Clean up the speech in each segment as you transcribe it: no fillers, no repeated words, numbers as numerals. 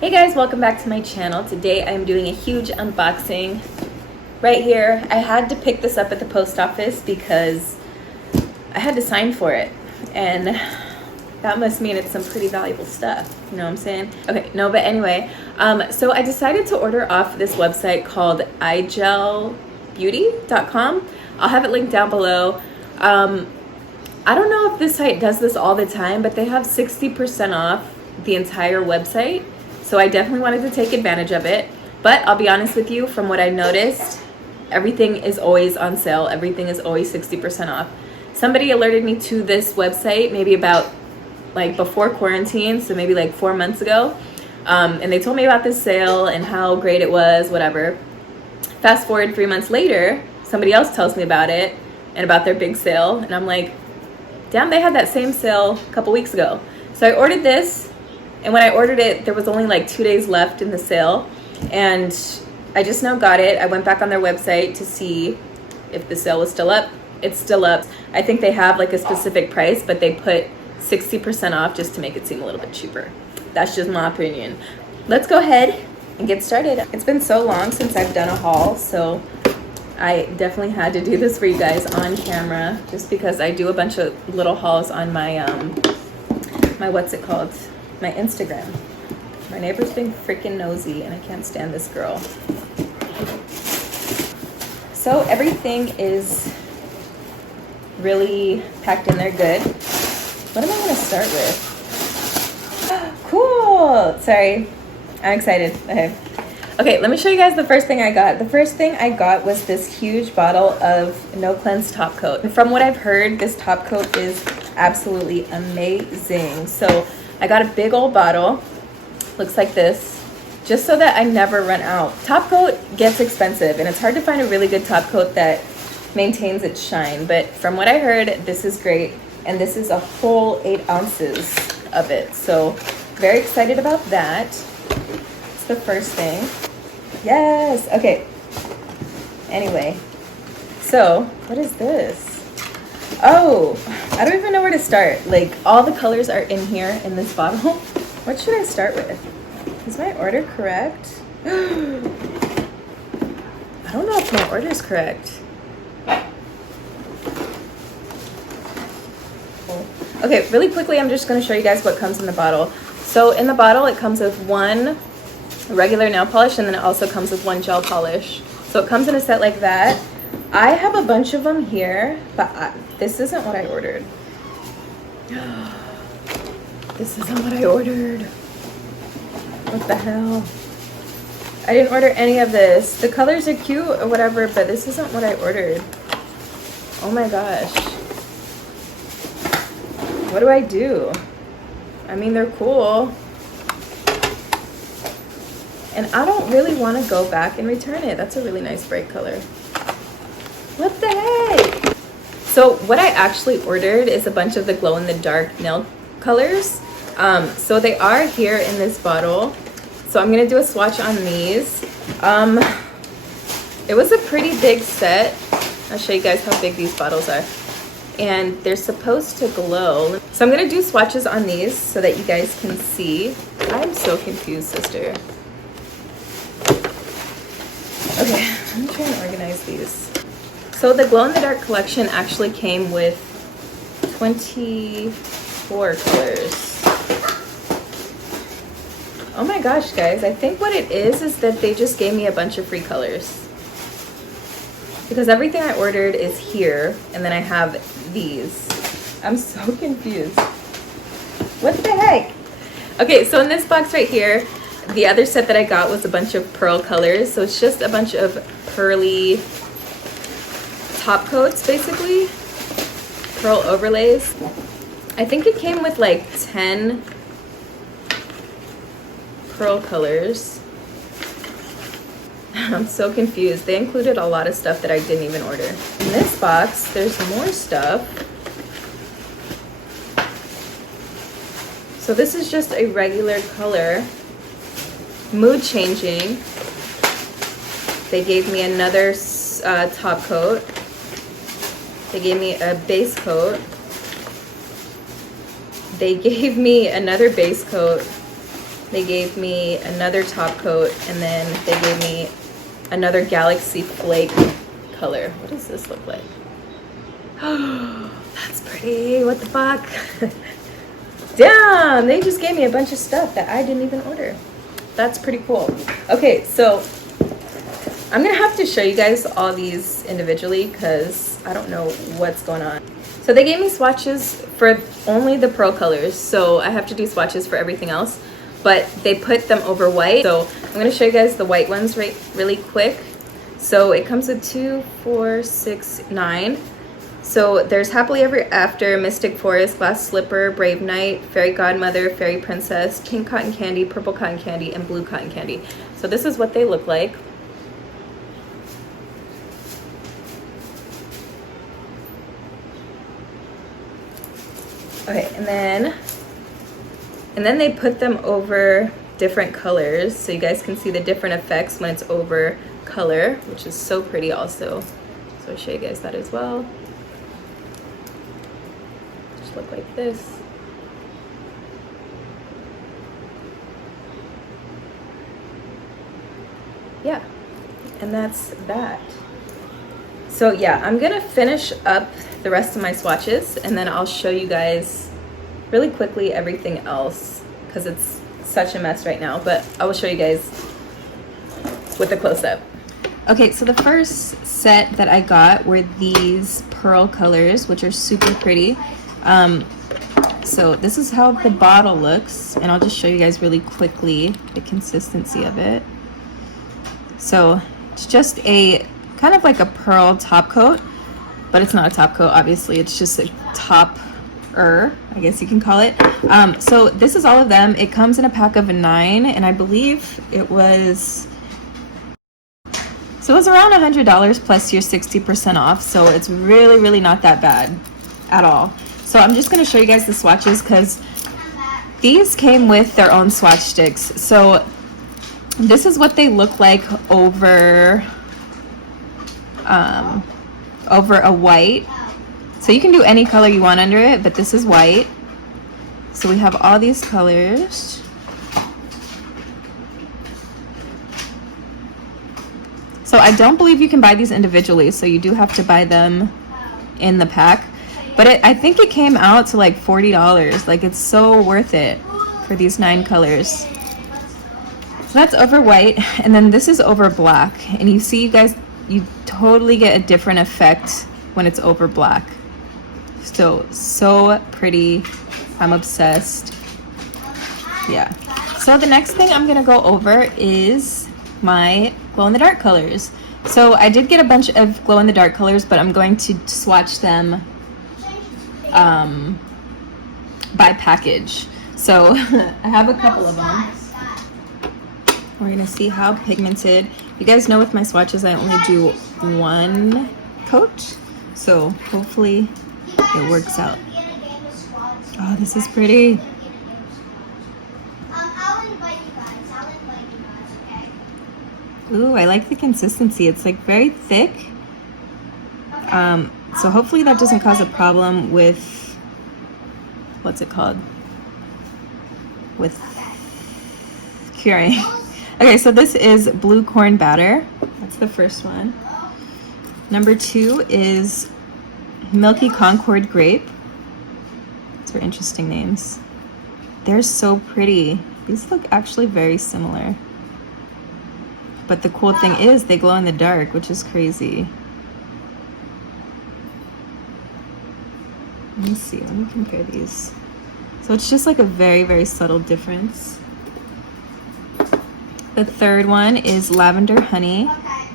Hey guys, welcome back to my channel. Today I'm doing a huge unboxing right here. I had to pick this up at the post office because I had to sign for it, and that must mean it's some pretty valuable stuff, you know what I'm saying? Okay, no, but anyway, so I decided to order off this website called iGelbeauty.com. I'll have it linked down below. I don't know if this site does this all the time, but they have 60% off the entire website. So I definitely wanted to take advantage of it. But I'll be honest with you, from what I noticed, everything is always on sale. Everything is always 60% off. Somebody alerted me to this website maybe about like before quarantine, so maybe like 4 months ago. And they told me about this sale and how great it was, whatever. Fast forward 3 months later, somebody else tells me about it and about their big sale. And I'm like, damn, they had that same sale a couple weeks ago. So I ordered this. And when I ordered it, there was only like 2 days left in the sale. And I just now got it. I went back on their website to see if the sale was still up. It's still up. I think they have like a specific price, but they put 60% off just to make it seem a little bit cheaper. That's just my opinion. Let's go ahead and get started. It's been so long since I've done a haul, so I definitely had to do this for you guys on camera, just because I do a bunch of little hauls on my, what's it called? My Instagram. My neighbor's being freaking nosy and I can't stand this girl. So everything is really packed in there good. What am I gonna start with? Cool! Sorry, I'm excited. Okay, let me show you guys the first thing I got. The first thing I got was this huge bottle of No Cleanse top coat. And from what I've heard, this top coat is absolutely amazing. So I got a big old bottle, looks like this, just so that I never run out. Top coat gets expensive, and it's hard to find a really good top coat that maintains its shine, but from what I heard, this is great, and this is a whole 8 ounces of it, so very excited about that. It's the first thing. Yes, okay. Anyway, so what is this? Oh, I don't even know where to start. Like, all the colors are in here in this bottle. What should I start with? Is my order correct? I don't know if my order is correct. Okay, really quickly, I'm just going to show you guys what comes in the bottle. So in the bottle, it comes with one regular nail polish, and then it also comes with one gel polish. So it comes in a set like that. I have a bunch of them here, but this isn't what I ordered. This isn't what I ordered. What the hell? I didn't order any of this. The colors are cute or whatever, but this isn't what I ordered. Oh my gosh. What do I do? I mean, they're cool. And I don't really want to go back and return it. That's a really nice bright color. What the heck? So what I actually ordered is a bunch of the glow-in-the-dark nail colors. So they are here in this bottle. So I'm gonna do a swatch on these. It was a pretty big set. I'll show you guys how big these bottles are. And they're supposed to glow. So I'm gonna do swatches on these so that you guys can see. I'm so confused, sister. Okay, let me try and organize these. So the glow-in-the-dark collection actually came with 24 colors. Oh my gosh, guys, I think what it is that they just gave me a bunch of free colors. Because everything I ordered is here, and then I have these. I'm so confused. What the heck? Okay, so in this box right here, the other set that I got was a bunch of pearl colors. So it's just a bunch of pearly top coats, basically. Pearl overlays. I think it came with like 10 pearl colors. I'm so confused. They included a lot of stuff that I didn't even order. In this box, there's more stuff. So this is just a regular color. Mood changing. They gave me another top coat. They gave me a base coat. They gave me another base coat. They gave me another top coat, and then they gave me another Galaxy Flake color. What does this look like? Oh, that's pretty. What the fuck? Damn, they just gave me a bunch of stuff that I didn't even order. That's pretty cool. Okay, so I'm gonna have to show you guys all these individually because I don't know what's going on. So they gave me swatches for only the pearl colors, so I have to do swatches for everything else, but they put them over white. So I'm gonna show you guys the white ones really quick. So it comes with 2, 4, 6, 9. So there's Happily Ever After, Mystic Forest, Glass Slipper, Brave Knight, Fairy Godmother, Fairy Princess, Pink Cotton Candy, Purple Cotton Candy, and Blue Cotton Candy. So this is what they look like. Okay, and then they put them over different colors so you guys can see the different effects when it's over color, which is so pretty also. So I'll show you guys that as well. Just look like this. Yeah, and that's that. So yeah, I'm gonna finish up the rest of my swatches and then I'll show you guys really quickly everything else because it's such a mess right now, but I will show you guys with a close-up. Okay, so the first set that I got were these pearl colors, which are super pretty. So this is how the bottle looks, and I'll just show you guys really quickly the consistency of it. So it's just a kind of like a pearl top coat, but it's not a top coat, obviously. It's just a topper, I guess you can call it. So this is all of them. It comes in a pack of 9, and I believe it was around $100 plus your 60% off. So it's really not that bad at all. So I'm just going to show you guys the swatches because these came with their own swatch sticks. So this is what they look like over a white. So you can do any color you want under it, but this is white. So we have all these colors. So I don't believe you can buy these individually, so you do have to buy them in the pack. But I think it came out to like $40. Like, it's so worth it for these 9 colors. So that's over white, and then this is over black. And you see, you guys, you totally get a different effect when it's over black. So pretty. I'm obsessed. Yeah. So the next thing I'm gonna go over is my glow-in-the-dark colors. So I did get a bunch of glow-in-the-dark colors, but I'm going to swatch them by package. So I have a couple of them. We're gonna see how pigmented. You guys know with my swatches I only do 1 coat, so hopefully it works out. Oh, this is pretty. Ooh, I like the consistency. It's like very thick. So hopefully that doesn't cause a problem with, what's it called? With curing. Okay, so this is blue corn batter. That's the first one. Number 2 is Milky Concord grape. These are interesting names. They're so pretty. These look actually very similar. But the cool thing is they glow in the dark, which is crazy. Let me see, let me compare these. So it's just like a very subtle difference. The third one is lavender honey. Okay.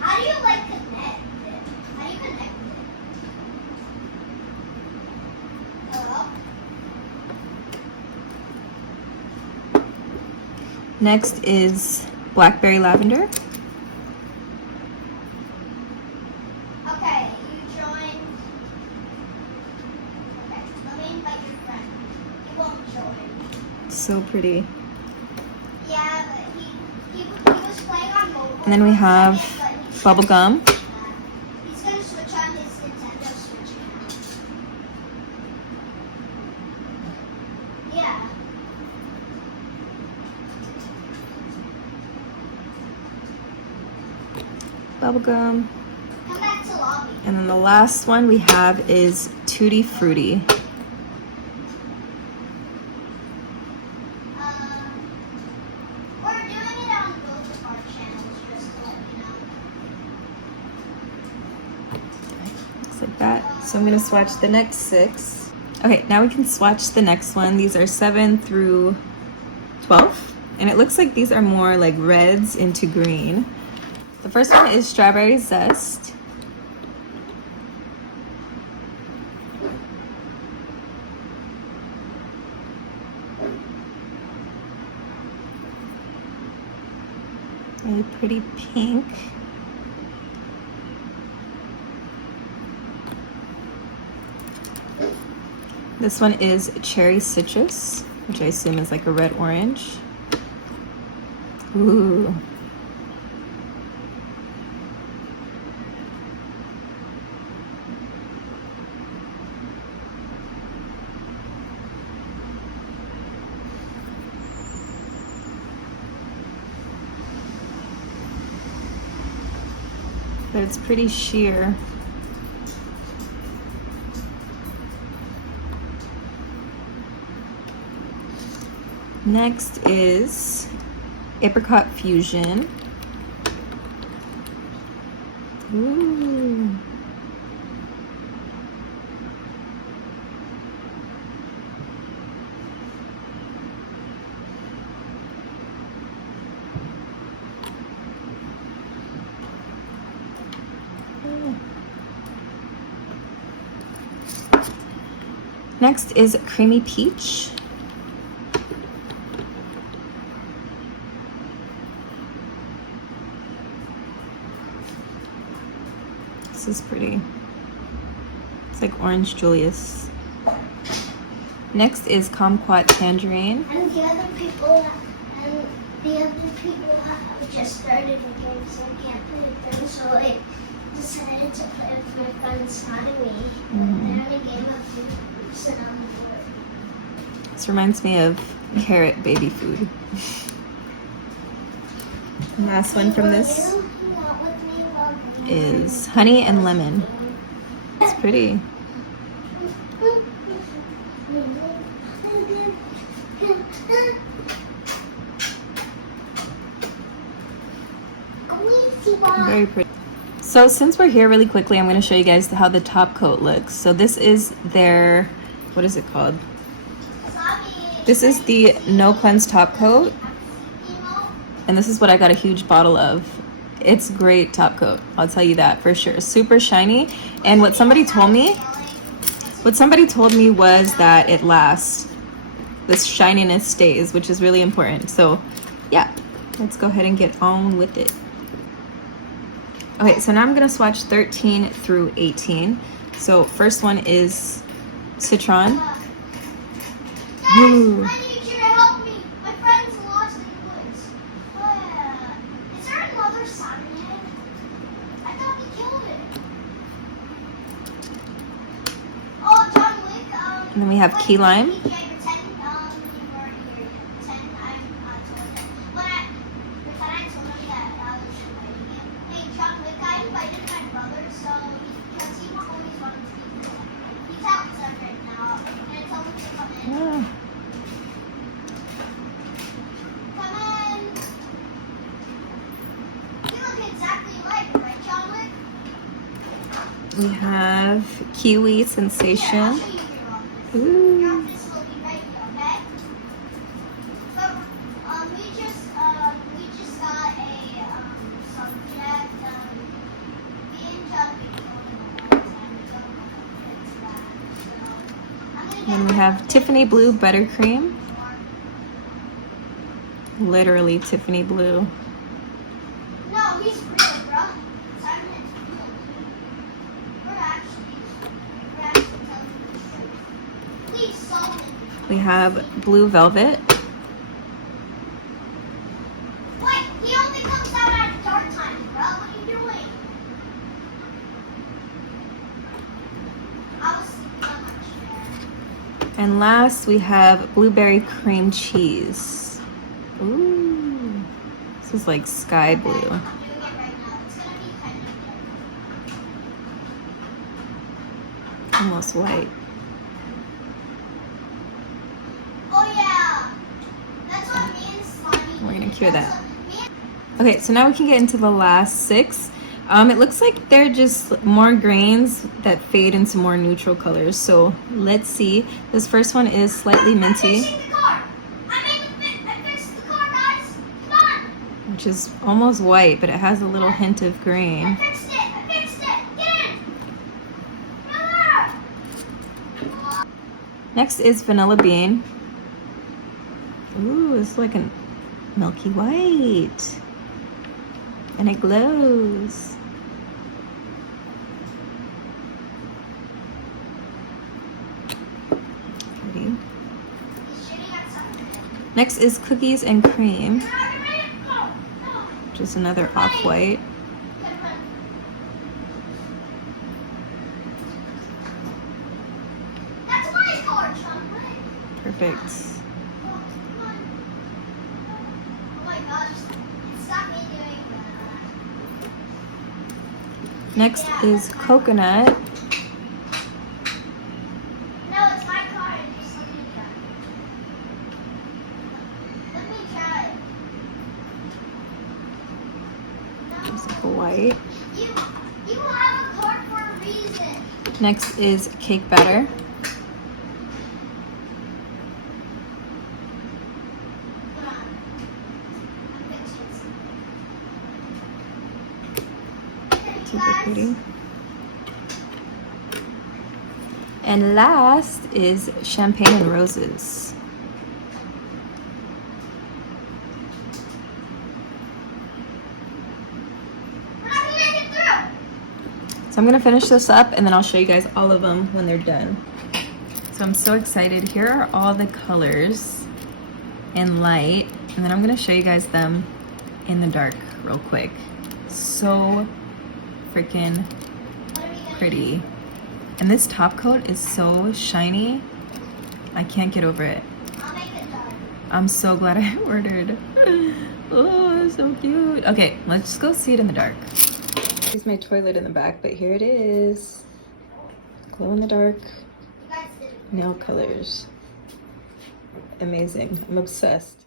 How do you like connect it? How do you connect it? Hello? Next is blackberry lavender. Okay, you joined. Okay, let me invite your friend. He won't join. So pretty. Yeah, but he was playing on mobile. And then we have bubble gum. He's gonna switch on his Nintendo Switch now. Yeah. bubblegum. Come back to lobby. And then the last one we have is Tutti Frutti. We're doing it on both of our channels, just to let you know. Looks like that. So I'm gonna swatch the next 6. Okay, now we can swatch the next one. These are 7 through 12. And it looks like these are more like reds into green. The first one is Strawberry Zest. Really pretty pink. This one is Cherry Citrus, which I assume is like a red orange. Ooh. But it's pretty sheer. Next is Apricot Fusion. Ooh. Next is Creamy Peach. This is pretty. It's like Orange Julius. Next is Kumquat Tangerine. And the other people have just started the game, so I can't play with them. So I decided to play with my friends, not me. They're having a game of sit on the board. This reminds me of carrot baby food. The last one from this is Honey and Lemon. It's pretty. Very pretty. So since we're here really quickly, I'm going to show you guys how the top coat looks. So this is their, what is it called? This is the No Cleanse top coat. And this is what I got a huge bottle of. It's great top coat, I'll tell you that for sure. Super shiny. And what somebody told me was that it lasts. This shininess stays, which is really important. So yeah, let's go ahead and get on with it. Okay, so now I'm gonna swatch 13 through 18. So first one is Citron. Ooh. I need you to help me. My friend's lost in the woods. Is there another salmon head? I thought we killed it. Oh, John Wick. And then we have Key Lime. We have Kiwi Sensation. Ooh. And we have Tiffany Blue Buttercream. Literally Tiffany Blue. No, he's real, bro. We have Blue Velvet. Wait, he only comes out at dark times, bro. What are you doing? I was sleeping on my chair. And last we have Blueberry Cream Cheese. Ooh. This is like sky blue. I'm doing it right now. It's gonna be kind almost white. Oh yeah, that's what me and Slimy. We're gonna cure that. Okay, so now we can get into the last 6. It looks like they're just more grains that fade into more neutral colors. So let's see. This first one is slightly minty, I'm fixing the car. I fixed the car, guys. Come on. which is almost white, but it has a little hint of I green. fixed it. I fixed it. Get in. Brother. Next is vanilla bean. Ooh, it's like a milky white. And it glows. Pretty. Next is cookies and cream, which is another off-white. That's my car, chocolate. Perfect. Oh my gosh. Stop me doing that. Next is coconut. No, it's my car. Just let me try. Let me try. No. It's like a white. You have a card for a reason. Next is cake batter. Hold on. I'm fixing this. Super pretty. And last is champagne and roses. We're not gonna make it through. So I'm gonna finish this up and then I'll show you guys all of them when they're done. So I'm so excited. Here are all the colors in light, and then I'm gonna show you guys them in the dark real quick. So freaking pretty. And this top coat is so shiny. I can't get over it. I'll make it dark. I'm so glad I ordered. Oh, it's so cute. Okay, let's go see it in the dark. Here's my toilet in the back, but here it is. Glow in the dark You guys did it. nail colors. Amazing. I'm obsessed.